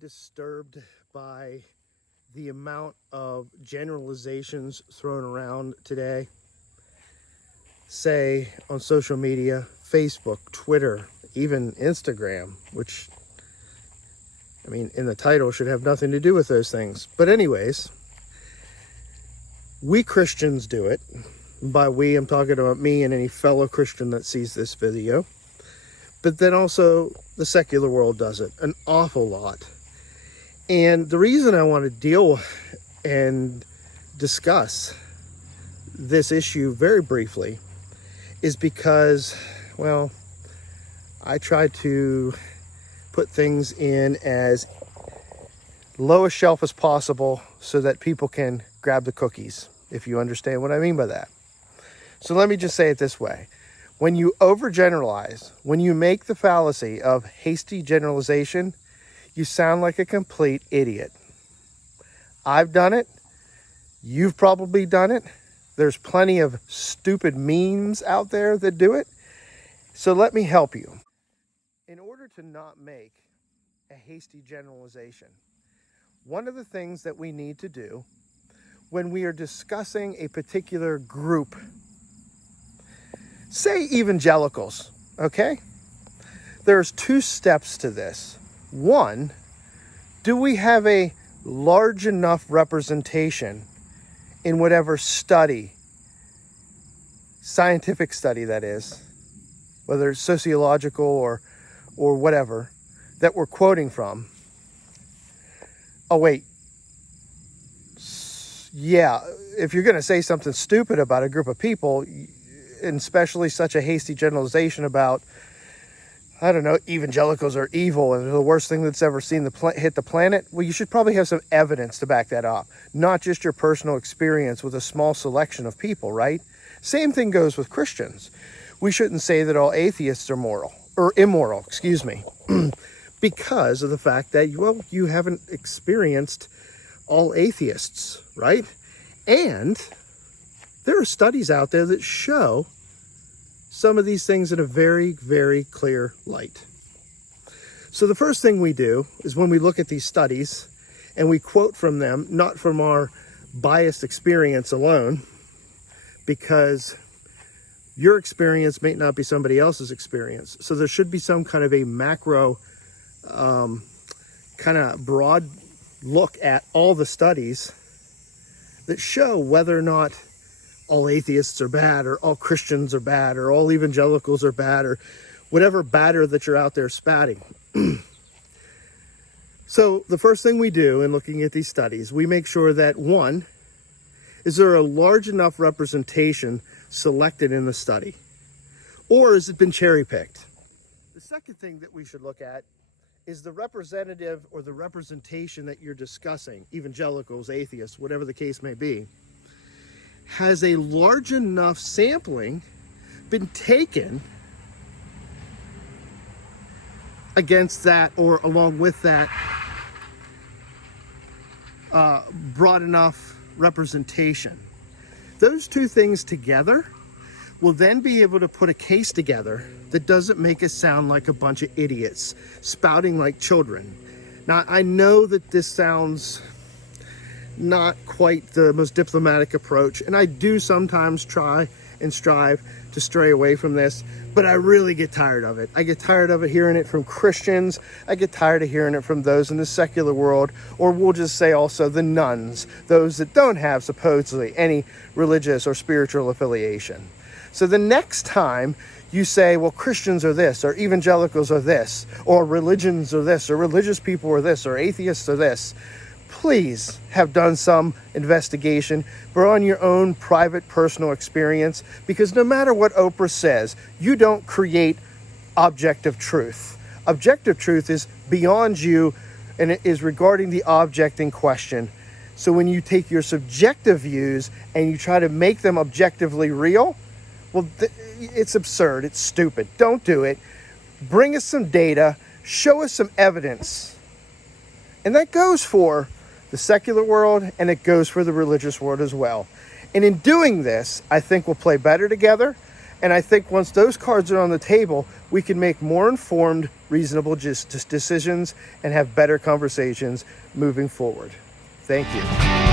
disturbed by the amount of generalizations thrown around today, say on social media, Facebook, Twitter, even Instagram, which, I mean, in the title should have nothing to do with those things. But anyways, we Christians do it. By we, I'm talking about me and any fellow Christian that sees this video. But then also the secular world does it an awful lot. And the reason I want to deal and discuss this issue very briefly is because, well, I try to put things in as low a shelf as possible so that people can grab the cookies, if you understand what I mean by that. So let me just say it this way. When you overgeneralize, when you make the fallacy of hasty generalization, you sound like a complete idiot. I've done it. You've probably done it. There's plenty of stupid memes out there that do it. So let me help you. In order to not make a hasty generalization, one of the things that we need to do when we are discussing a particular group, say evangelicals, okay? There's two steps to this. One, do we have a large enough representation in whatever study, scientific study that is, whether it's sociological or whatever, that we're quoting from? Oh, wait. Yeah, if you're going to say something stupid about a group of people, and especially such a hasty generalization about, I don't know, evangelicals are evil and they're the worst thing that's ever hit the planet, well, you should probably have some evidence to back that up, not just your personal experience with a small selection of people, right? Same thing goes with Christians. We shouldn't say that all atheists are immoral, because of the fact that, well, you haven't experienced all atheists, right? And there are studies out there that show some of these things in a very, very clear light. So the first thing we do is when we look at these studies and we quote from them, not from our biased experience alone, because your experience may not be somebody else's experience. So there should be some kind of a macro, kind of broad look at all the studies that show whether or not all atheists are bad, or all Christians are bad, or all evangelicals are bad, or whatever batter that you're out there spatting. So the first thing we do in looking at these studies, we make sure that, one, is there a large enough representation selected in the study? Or has it been cherry-picked? The second thing that we should look at is the representative or the representation that you're discussing, evangelicals, atheists, whatever the case may be, has a large enough sampling been taken against that or along with that broad enough representation? Those two things together will then be able to put a case together that doesn't make us sound like a bunch of idiots spouting like children. Now, I know that this sounds not quite the most diplomatic approach, and I do sometimes try and strive to stray away from this, but I really get tired of it. I get tired of it hearing it from Christians. I get tired of hearing it from those in the secular world, or we'll just say also the nuns, those that don't have supposedly any religious or spiritual affiliation. So the next time you say, well, Christians are this, or evangelicals are this, or religions are this, or religious people are this, or atheists are this, please have done some investigation, but on your own private personal experience, because no matter what Oprah says, you don't create objective truth. Objective truth is beyond you, and it is regarding the object in question. So when you take your subjective views and you try to make them objectively real, well, it's absurd. It's stupid. Don't do it. Bring us some data. Show us some evidence. And that goes for the secular world, and it goes for the religious world as well. And in doing this, I think we'll play better together. And I think once those cards are on the table, we can make more informed, reasonable decisions and have better conversations moving forward. Thank you.